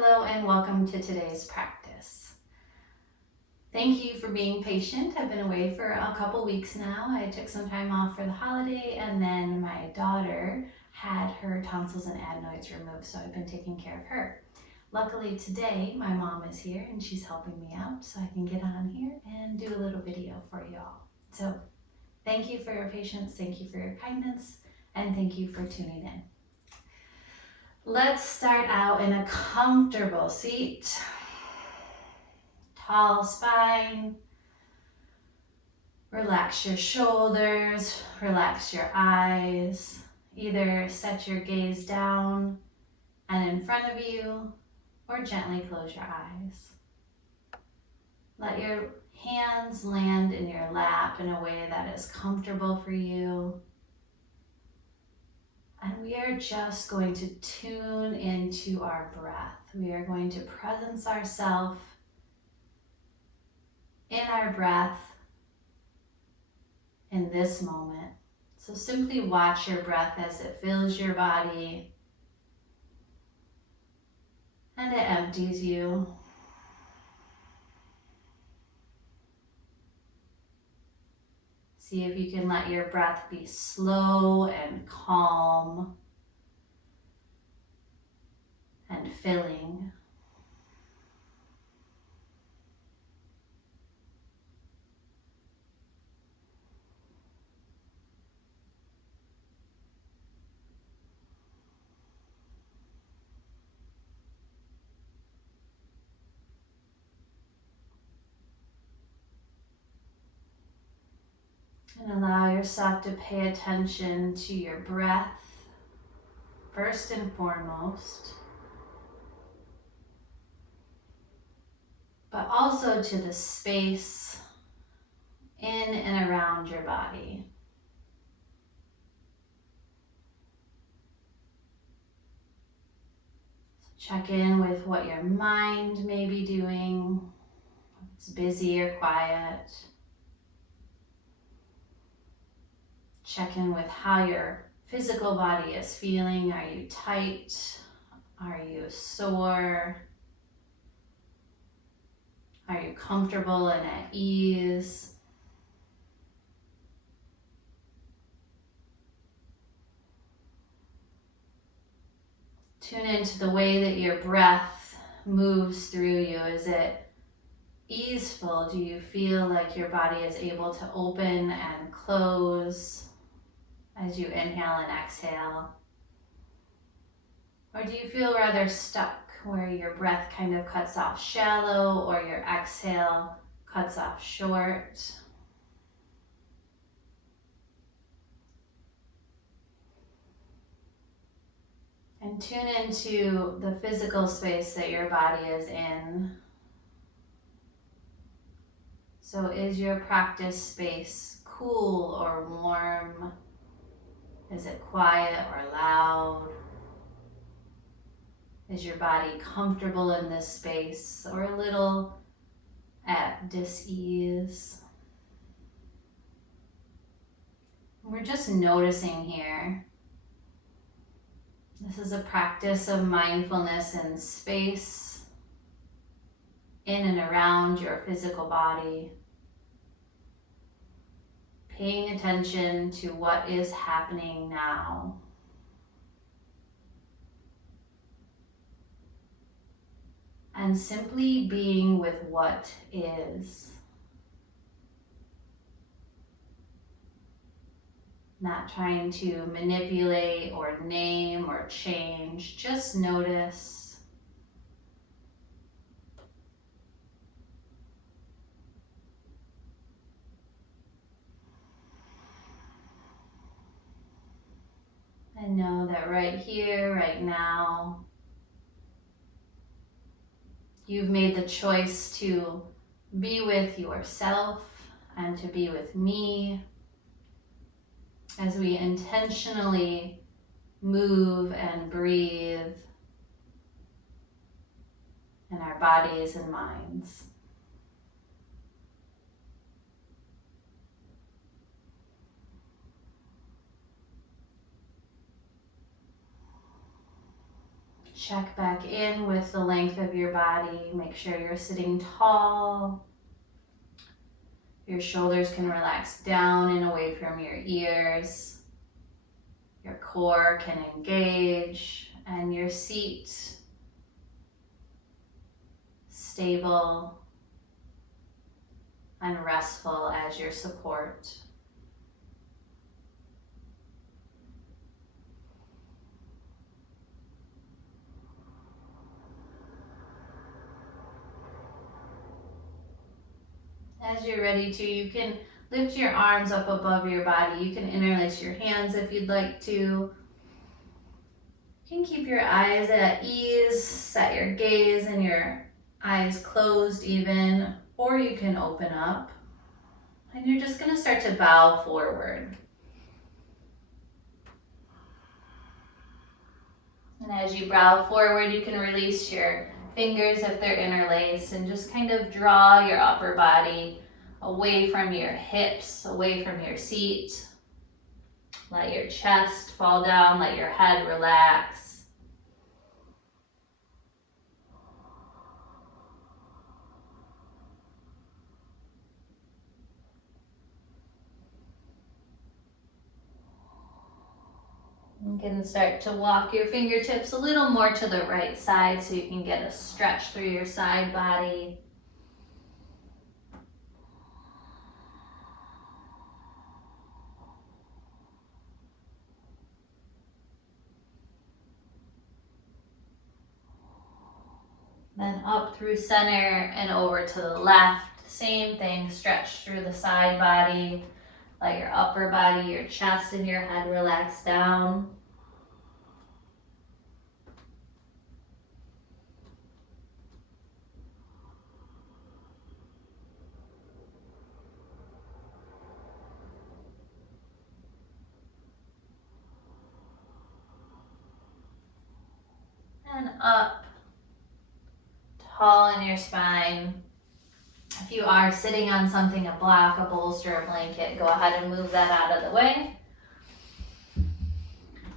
Hello and welcome to today's practice. Thank you for being patient. I've been away for a couple weeks now. I took some time off for the holiday and then my daughter had her tonsils and adenoids removed, so I've been taking care of her. Luckily today my mom is here and she's helping me out so I can get on here and do a little video for you all. So thank you for your patience, thank you for your kindness, and thank you for tuning in. Let's start out in a comfortable seat. Tall spine. Relax your shoulders, relax your eyes. Either set your gaze down and in front of you, or gently close your eyes. Let your hands land in your lap in a way that is comfortable for you. And we are just going to tune into our breath. We are going to presence ourselves in our breath in this moment. So simply watch your breath as it fills your body and it empties you. See if you can let your breath be slow and calm and filling. And allow yourself to pay attention to your breath first and foremost, but also to the space in and around your body. So check in with what your mind may be doing, if it's busy or quiet. Check in with how your physical body is feeling. Are you tight? Are you sore? Are you comfortable and at ease? Tune into the way that your breath moves through you. Is it easeful? Do you feel like your body is able to open and close as you inhale and exhale? Or do you feel rather stuck, where your breath kind of cuts off shallow or your exhale cuts off short? And tune into the physical space that your body is in. So is your practice space cool or warm? Is it quiet or loud? Is your body comfortable in this space or a little at dis-ease? We're just noticing here. This is a practice of mindfulness in space, in and around your physical body. Paying attention to what is happening now. And simply being with what is. Not trying to manipulate or name or change, just notice. And know that right here, right now, you've made the choice to be with yourself and to be with me as we intentionally move and breathe in our bodies and minds. Check back in with the length of your body. Make sure you're sitting tall. Your shoulders can relax down and away from your ears. Your core can engage, and your seat stable and restful as your support. As you're ready to, you can lift your arms up above your body. You can interlace your hands if you'd like to. You can keep your eyes at ease, set your gaze and your eyes closed even, or you can open up. And you're just going to start to bow forward. And as you bow forward, you can release your fingers if they're interlaced and just kind of draw your upper body away from your hips, away from your seat. Let your chest fall down, let your head relax. You can start to walk your fingertips a little more to the right side so you can get a stretch through your side body. Then up through center and over to the left. Same thing, stretch through the side body. Let your upper body, your chest and your head relax down. And up, tall in your spine. If you are sitting on something, a block, a bolster, a blanket, go ahead and move that out of the way.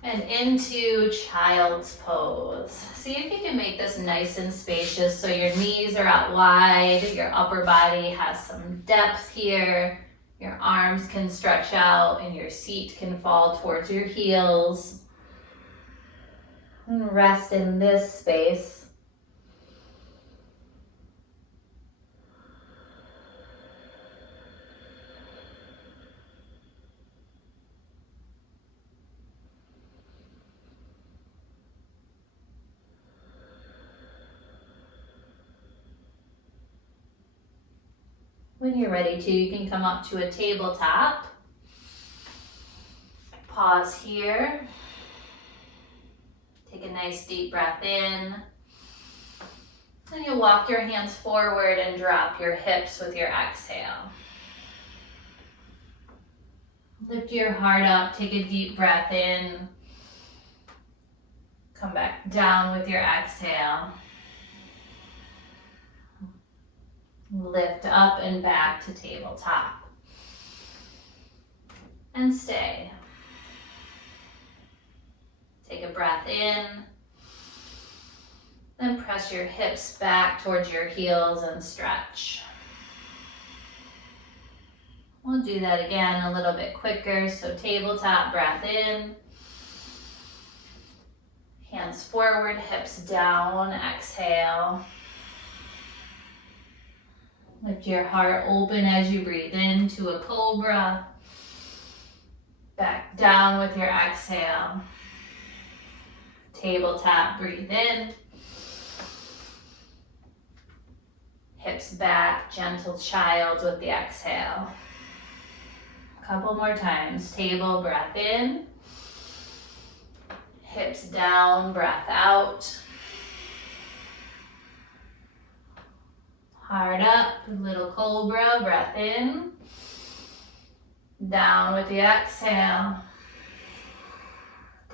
And into child's pose. See if you can make this nice and spacious so your knees are out wide, your upper body has some depth here, your arms can stretch out and your seat can fall towards your heels. And rest in this space. When you're ready to, you can come up to a tabletop. Pause here. Take a nice deep breath in. And you'll walk your hands forward and drop your hips with your exhale. Lift your heart up, take a deep breath in. Come back down with your exhale. Lift up and back to tabletop. And stay. Take a breath in. Then press your hips back towards your heels and stretch. We'll do that again a little bit quicker. So tabletop, breath in. Hands forward, hips down, exhale. Lift your heart open as you breathe into a cobra. Back down with your exhale. Tabletop, breathe in. Hips back, gentle child with the exhale. A couple more times. Table, breath in. Hips down, breath out. Heart up, little cobra, breath in. Down with the exhale.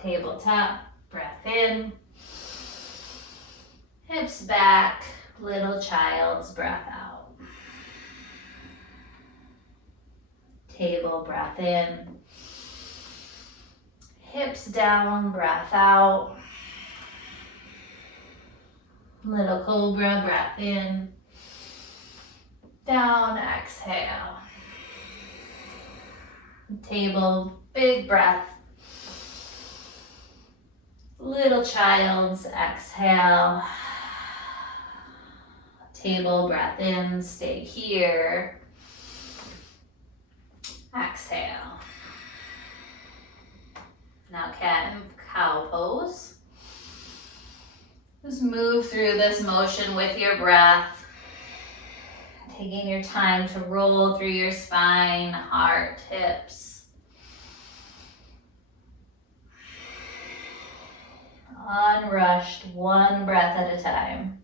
Tabletop, breath in. Hips back, little child's breath out. Table, breath in. Hips down, breath out. Little cobra, breath in. Down, exhale. Table, big breath. Little child's exhale. Table, breath in, stay here. Exhale. Now cat and cow pose. Just move through this motion with your breath. Taking your time to roll through your spine, heart, hips. Unrushed, one breath at a time.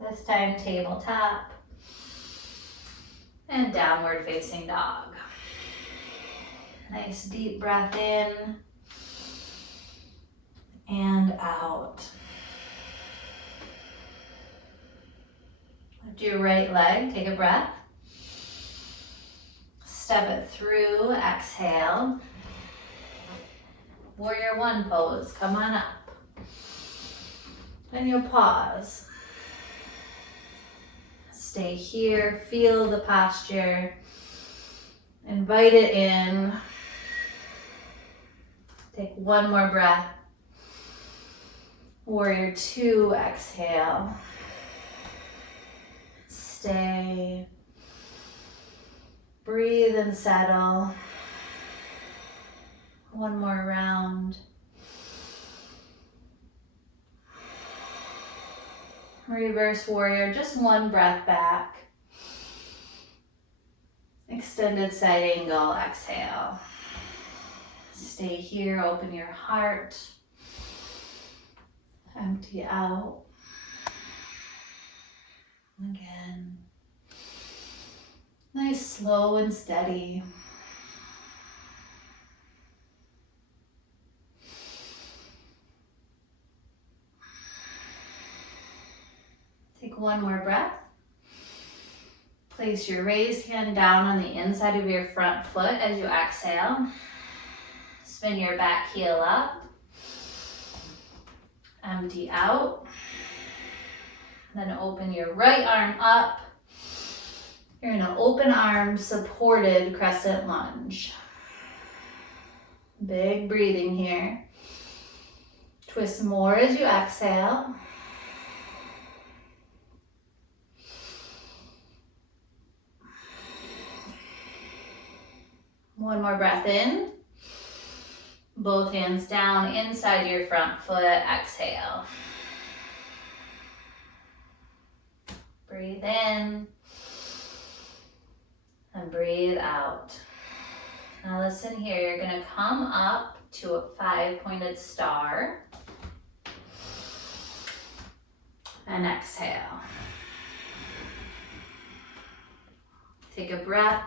This time, tabletop and downward facing dog. Nice deep breath in and out. Lift your right leg, take a breath. Step it through, exhale. Warrior one pose, come on up. Then you'll pause. Stay here, feel the posture. Invite it in. Take one more breath. Warrior two, exhale. Stay. Breathe and settle. One more round. Reverse warrior, just one breath back. Extended side angle, exhale. Stay here, open your heart. Empty out. Again. Nice, slow and steady. Take one more breath. Place your raised hand down on the inside of your front foot as you exhale. Spin your back heel up. Empty out. Then open your right arm up. You're in an open arm supported crescent lunge. Big breathing here. Twist more as you exhale. One more breath in. Both hands down inside your front foot. Exhale. Breathe in. And breathe out. Now listen here. You're going to come up to a 5-pointed star. And exhale. Take a breath.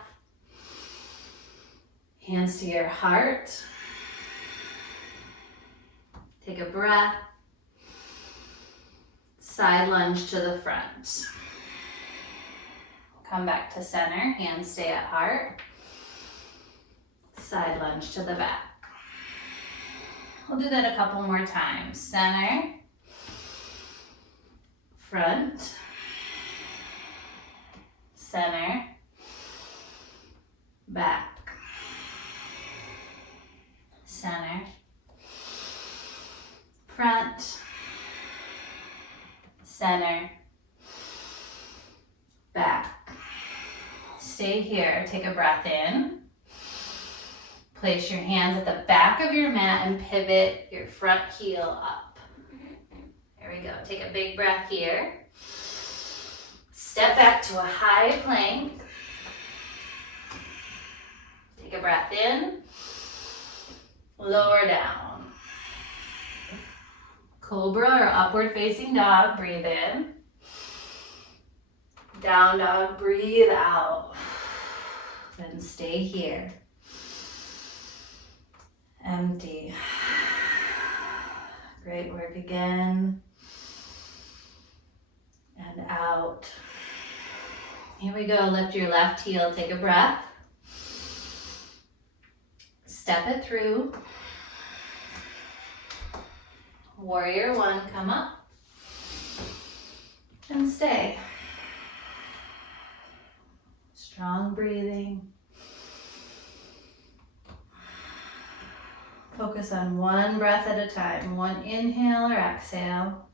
Hands to your heart. Take a breath. Side lunge to the front. Come back to center. Hands stay at heart. Side lunge to the back. We'll do that a couple more times. Center. Front. Center. Back. Center, front, center, back. Stay here, take a breath in. Place your hands at the back of your mat and pivot your front heel up. There we go, take a big breath here. Step back to a high plank. Take a breath in. Lower down. Cobra or upward facing dog, breathe in. Down dog, breathe out. Then stay here. Empty. Great work again. And out. Here we go, lift your left heel, take a breath. Step it through. Warrior one, come up and stay. Strong breathing. Focus on one breath at a time, one inhale or exhale.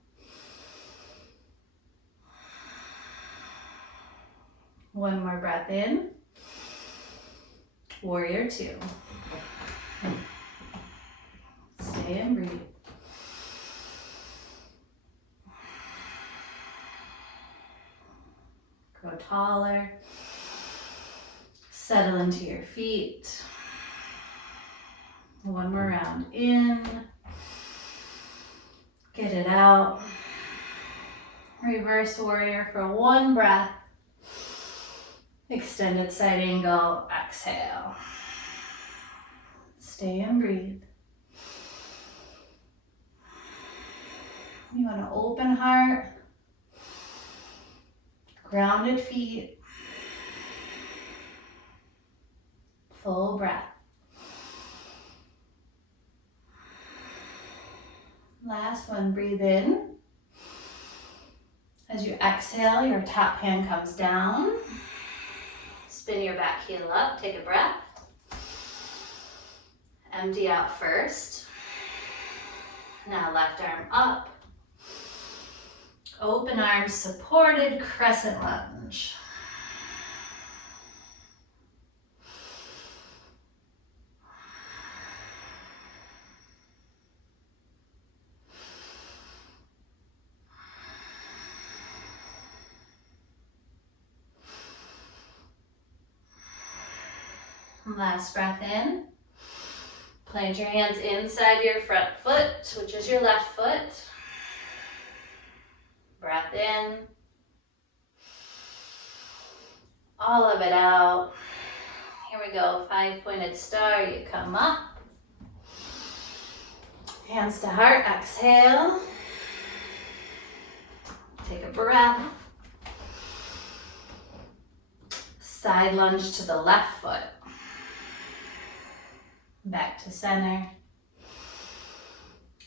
One more breath in. Warrior two. Stay and breathe. Grow taller. Settle into your feet. One more round in. Get it out. Reverse warrior for one breath. Extended side angle, exhale. Stay and breathe. You want an open heart, grounded feet, full breath. Last one, breathe in. As you exhale, your top hand comes down. Spin your back heel up, take a breath. Empty out first. Now left arm up. Open arms, supported crescent lunge. Last breath in. Plant your hands inside your front foot, which is your left foot. Breath in. All of it out. Here we go, 5-pointed star, you come up. Hands to heart, exhale. Take a breath. Side lunge to the left foot. Back to center.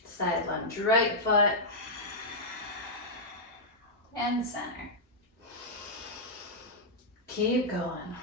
Side lunge right foot. And center. Keep going.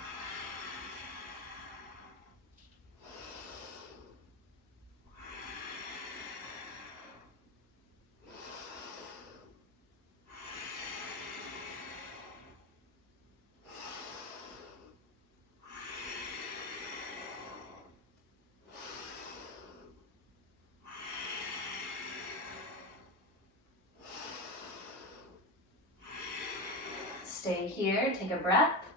Stay here, take a breath.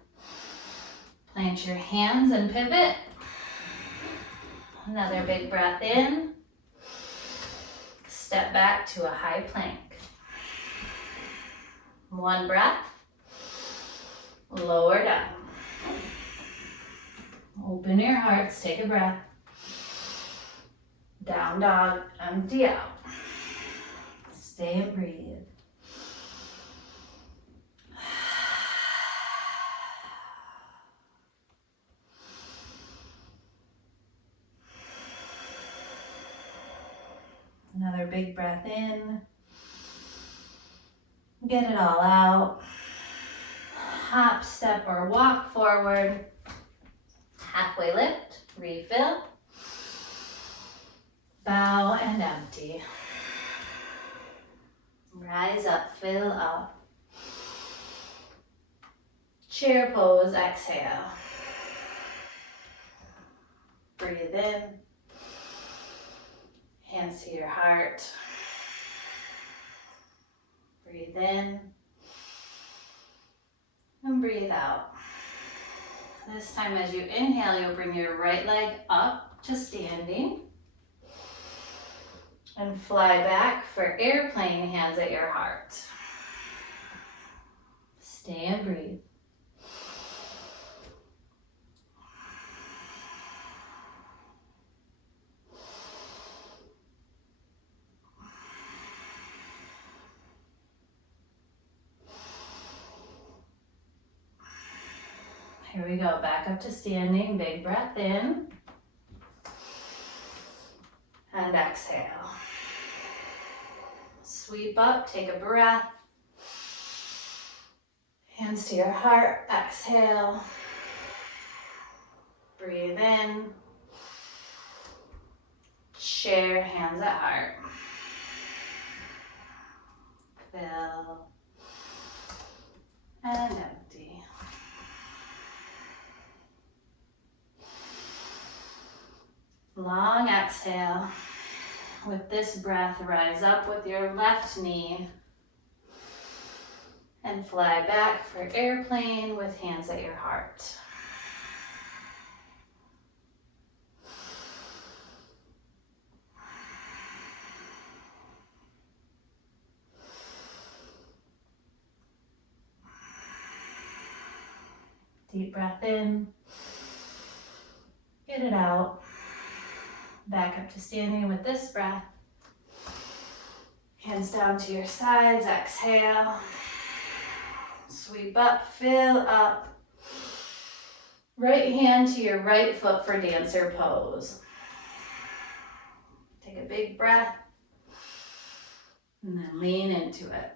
Plant your hands and pivot. Another big breath in. Step back to a high plank. One breath. Lower down. Open your hearts, take a breath. Down dog, empty out. Stay and breathe. Another big breath in. Get it all out. Hop, step, or walk forward. Halfway lift, refill. Bow and empty. Rise up, fill up. Chair pose, exhale. Breathe in. Hands to your heart. Breathe in. And breathe out. This time as you inhale, you'll bring your right leg up to standing. And fly back for airplane, hands at your heart. Stay and breathe. Here we go, back up to standing, big breath in. And exhale. Sweep up, take a breath. Hands to your heart, exhale. Breathe in. Share, hands at heart. Fill. And empty. Long exhale. With this breath, rise up with your left knee and fly back for airplane with hands at your heart. Deep breath in. Get it out. Back up to standing with this breath. Hands down to your sides, exhale. Sweep up, fill up. Right hand to your right foot for dancer pose. Take a big breath and then lean into it.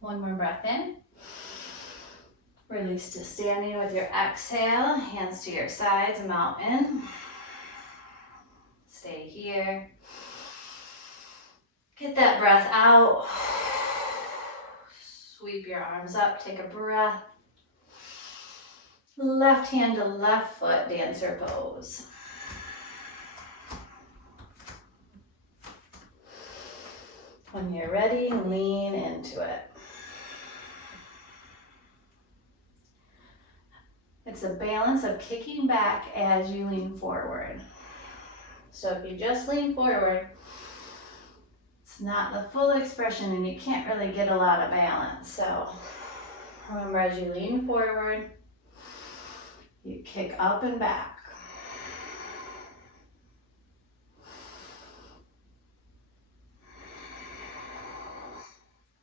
One more breath in. Release to standing with your exhale. Hands to your sides, mountain. Stay here. Get that breath out. Sweep your arms up, take a breath. Left hand to left foot, dancer pose. When you're ready, lean into it. It's a balance of kicking back as you lean forward. So if you just lean forward, it's not the full expression and you can't really get a lot of balance. So remember, as you lean forward, you kick up and back.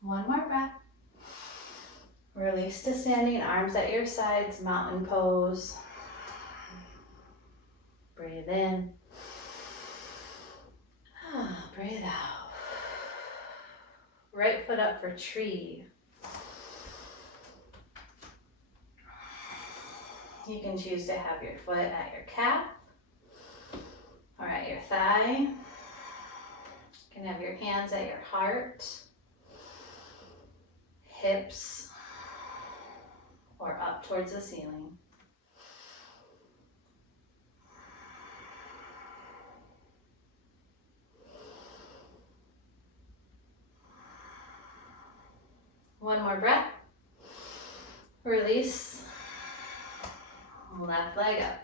One more breath. Release to standing, arms at your sides, mountain pose. Breathe in. Breathe out. Right foot up for tree. You can choose to have your foot at your calf or at your thigh. You can have your hands at your heart, hips, or up towards the ceiling. One more breath. Release. Left leg up.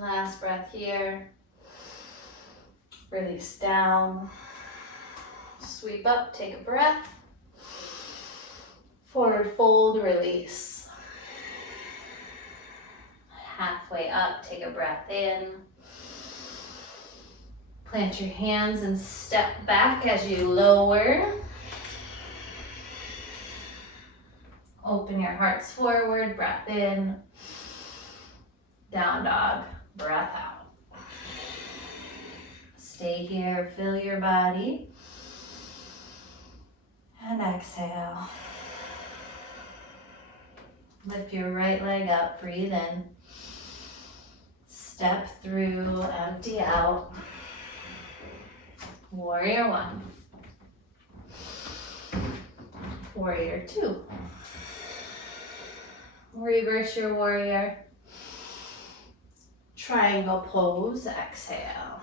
Last breath here. Release down. Sweep up, take a breath. Forward fold, release. Halfway up, take a breath in. Plant your hands and step back as you lower. Open your hearts forward, breath in. Down dog. Breath out. Stay here, fill your body. And exhale. Lift your right leg up, breathe in. Step through, empty out. Warrior one. Warrior two. Reverse your warrior. Triangle pose, exhale.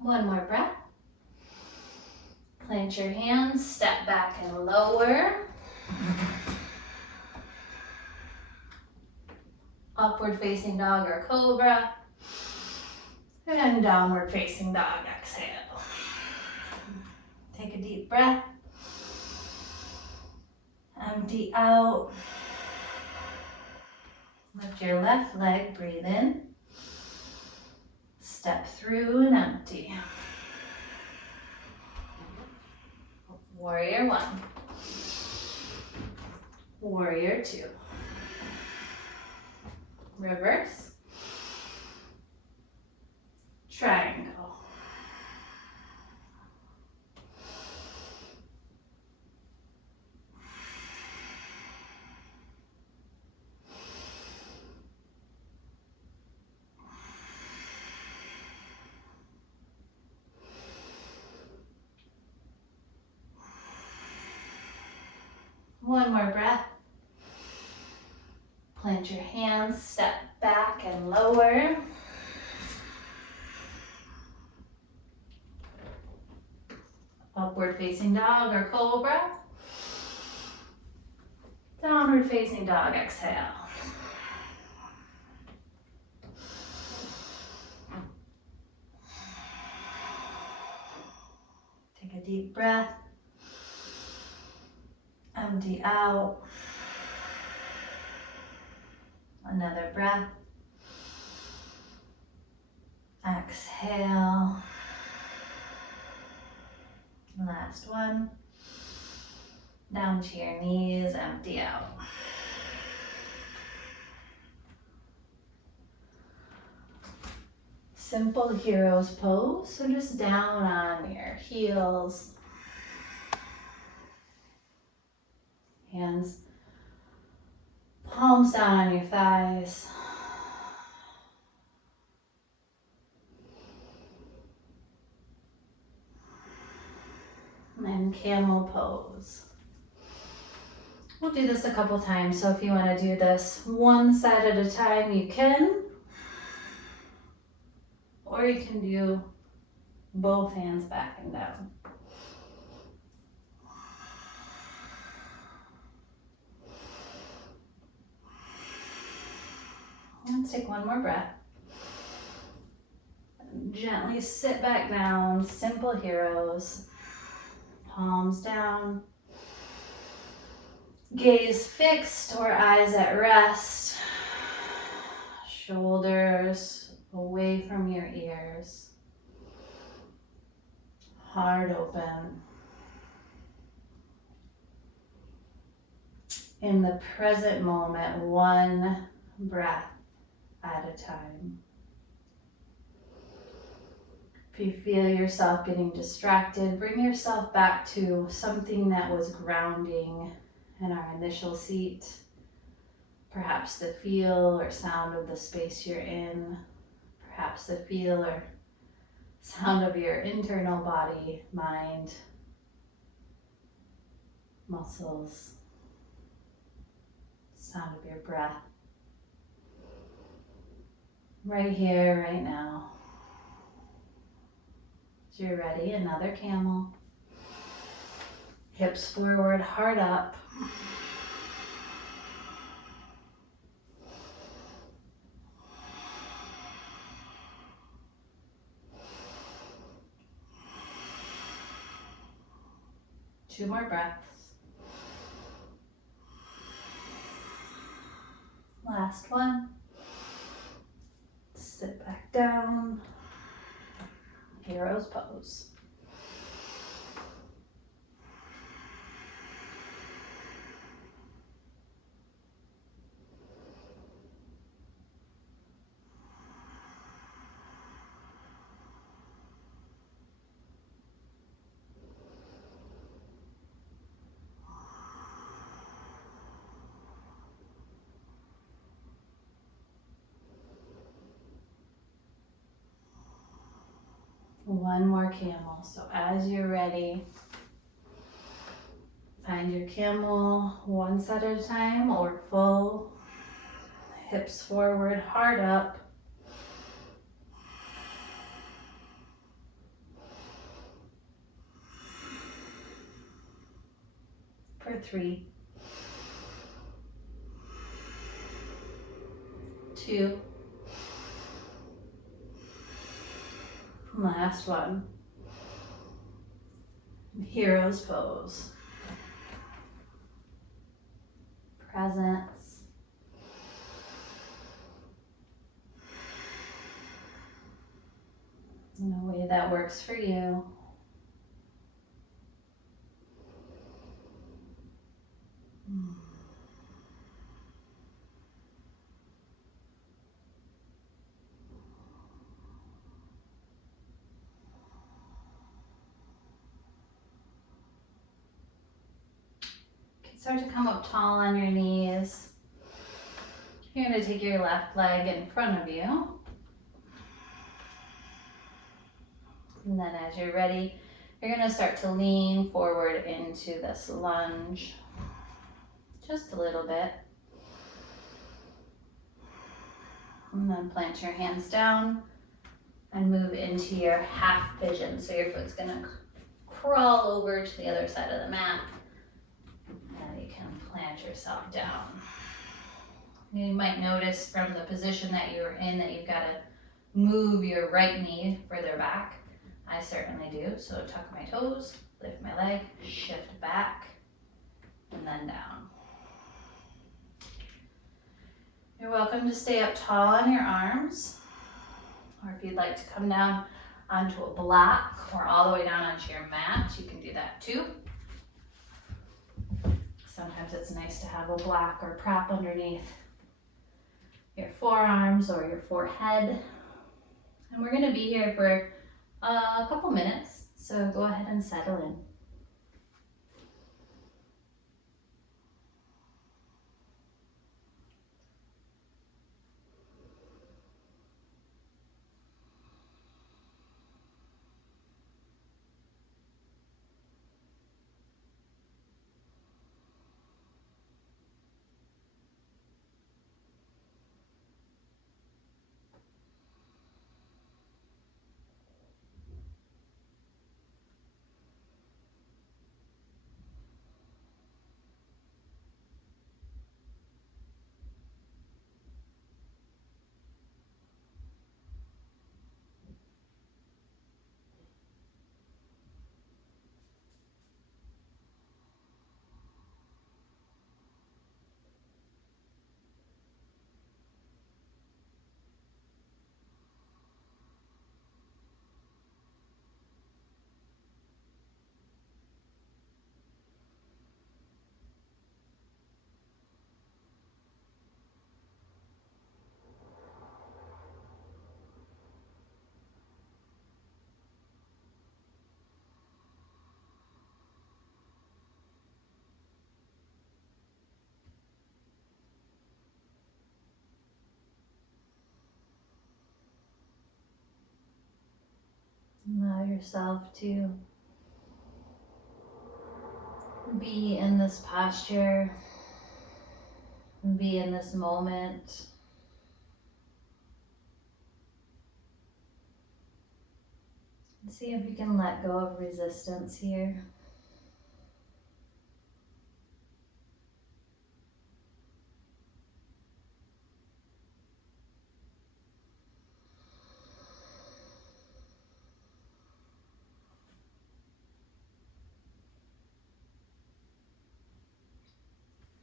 One more breath. Plant your hands, step back and lower. Upward facing dog or cobra. And downward facing dog, exhale. Take a deep breath. Empty out. Lift your left leg, breathe in. Step through and empty. Warrior one. Warrior two. Reverse. Triangle. One more breath. Plant your hands, step back and lower. Upward facing dog or cobra. Downward facing dog, exhale. Take a deep breath. Empty out. Another breath. Exhale. Last one. Down to your knees, empty out. Simple hero's pose, so just down on your heels. Hands, palms down on your thighs. And camel pose. We'll do this a couple times, so if you want to do this one side at a time, you can. Or you can do both hands back and down. Let's take one more breath. Gently sit back down, simple heroes. Palms down. Gaze fixed or eyes at rest. Shoulders away from your ears. Heart open. In the present moment, one breath at a time. If you feel yourself getting distracted, bring yourself back to something that was grounding in our initial seat. Perhaps the feel or sound of the space you're in. Perhaps the feel or sound of your internal body, mind, muscles, sound of your breath. Right here, right now. As you're ready, another camel. Hips forward, heart up. Two more breaths. Last one. Sit back down. Hero's pose. One more camel. So as you're ready, find your camel one set at a time or full. Hips forward, heart up. For 3, 2, last one. Hero's pose. Presence. In a way that works for you. Start to come up tall on your knees. You're going to take your left leg in front of you. And then as you're ready, you're going to start to lean forward into this lunge. Just a little bit. And then plant your hands down and move into your half pigeon. So your foot's going to crawl over to the other side of the mat. And you can plant yourself down. You might notice from the position that you're in that you've got to move your right knee further back. I certainly do. So tuck my toes, lift my leg, shift back, and then down. You're welcome to stay up tall on your arms, or if you'd like to come down onto a block or all the way down onto your mat, you can do that too. Sometimes it's nice to have a block or prop underneath your forearms or your forehead. And we're going to be here for a couple minutes, so go ahead and settle in. Allow yourself to be in this posture, be in this moment. See if you can let go of resistance here.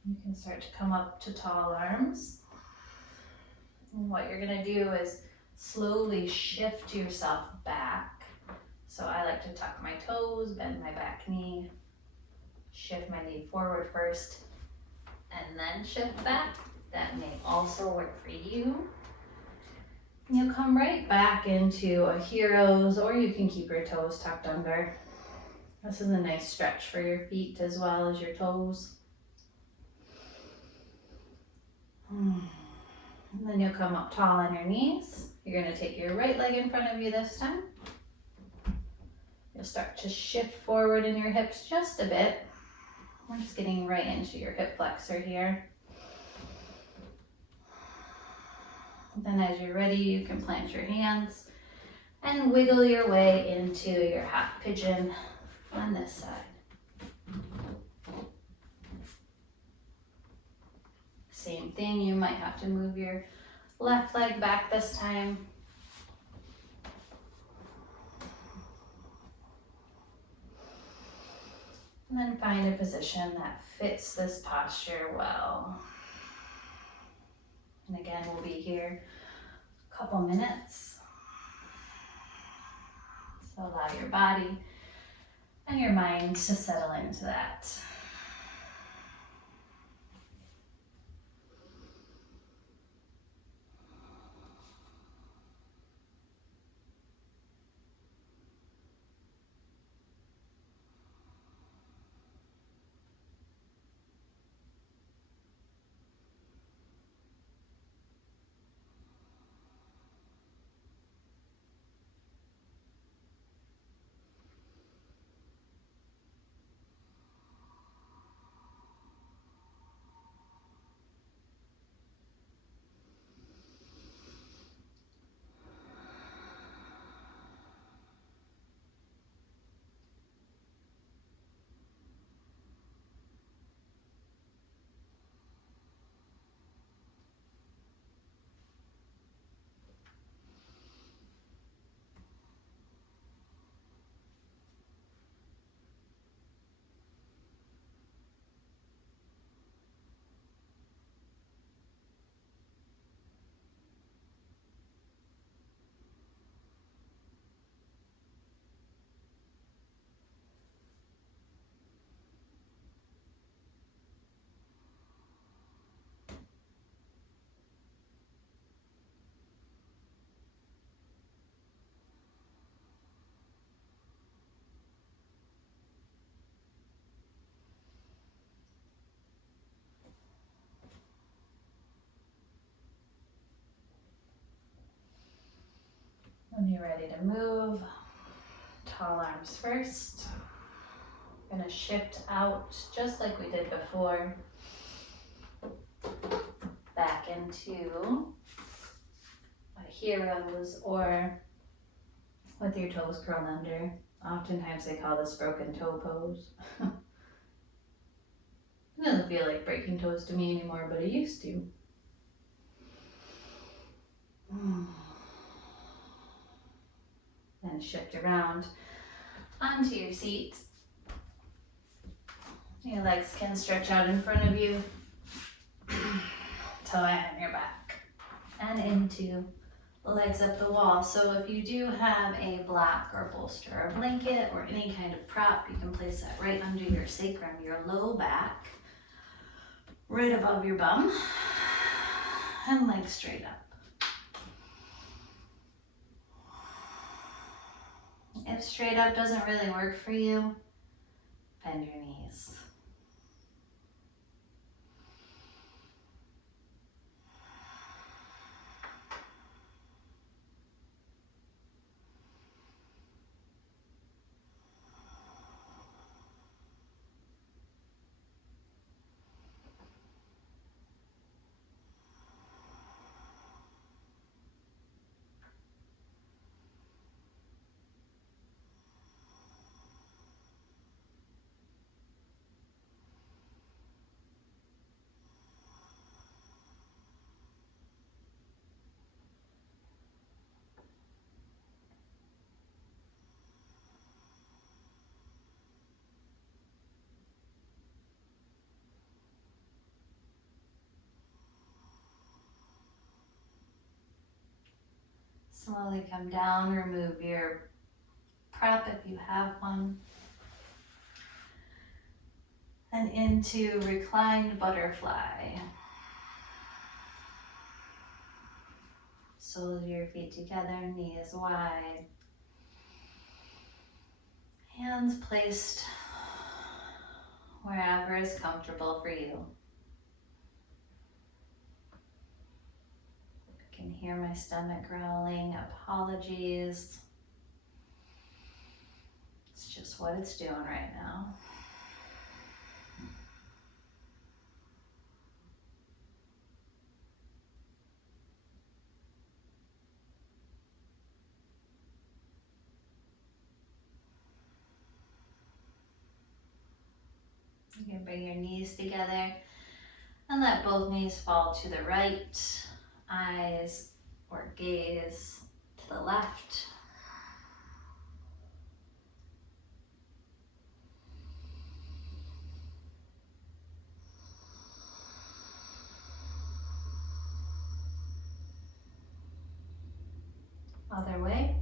You can start to come up to tall arms. And what you're going to do is slowly shift yourself back. So I like to tuck my toes, bend my back knee, shift my knee forward first, and then shift back. That may also work for you. You'll come right back into a hero's, or you can keep your toes tucked under. This is a nice stretch for your feet as well as your toes. And then you'll come up tall on your knees. You're going to take your right leg in front of you this time. You'll start to shift forward in your hips just a bit. We're just getting right into your hip flexor here. Then as you're ready, you can plant your hands and wiggle your way into your half pigeon on this side. Same thing, you might have to move your left leg back this time. And then find a position that fits this posture well. And again, we'll be here a couple minutes. So allow your body and your mind to settle into that. When you're ready to move, tall arms first. We're gonna shift out just like we did before. Back into heroes or with your toes curled under. Oftentimes they call this broken toe pose. It doesn't feel like breaking toes to me anymore, but it used to. Then shift around onto your seat. Your legs can stretch out in front of you. Toe on your back. And into the legs up the wall. So if you do have a block or bolster or blanket or any kind of prop, you can place that right under your sacrum, your low back, right above your bum, and legs straight up. If straight up doesn't really work for you, bend your knees. Slowly come down, remove your prop if you have one. And into reclined butterfly. Soles of your feet together, knees wide. Hands placed wherever is comfortable for you. I can hear my stomach growling. Apologies. It's just what it's doing right now. You can bring your knees together and let both knees fall to the right, eyes or gaze to the left. Other way.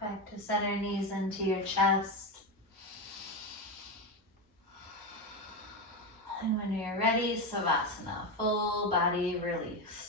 Back to center, knees into your chest. And when you're ready, Savasana, full body release.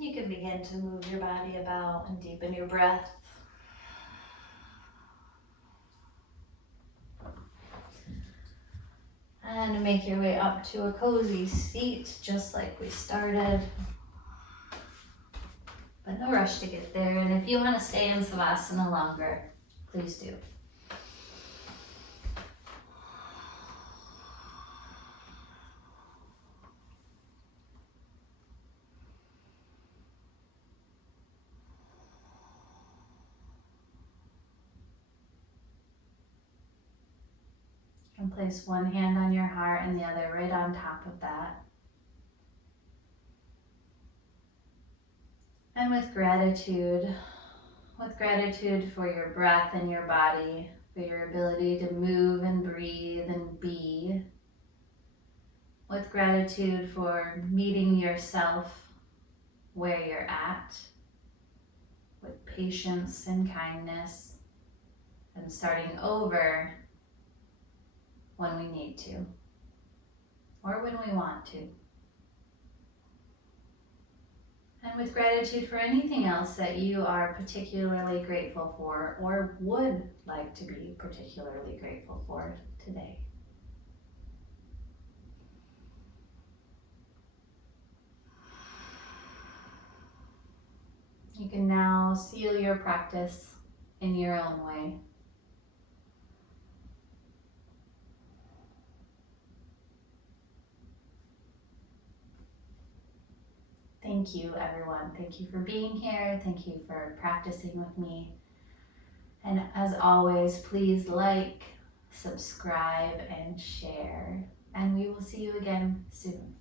You can begin to move your body about and deepen your breath. And make your way up to a cozy seat, just like we started. But no rush to get there. And if you want to stay in Savasana longer, please do. And place one hand on your heart and the other right on top of that. And with gratitude for your breath and your body, for your ability to move and breathe and be, with gratitude for meeting yourself where you're at, with patience and kindness, and starting over when we need to, or when we want to. And with gratitude for anything else that you are particularly grateful for or would like to be particularly grateful for today. You can now seal your practice in your own way. Thank you, everyone. Thank you for being here. Thank you for practicing with me. And as always, please like, subscribe, and share. And we will see you again soon.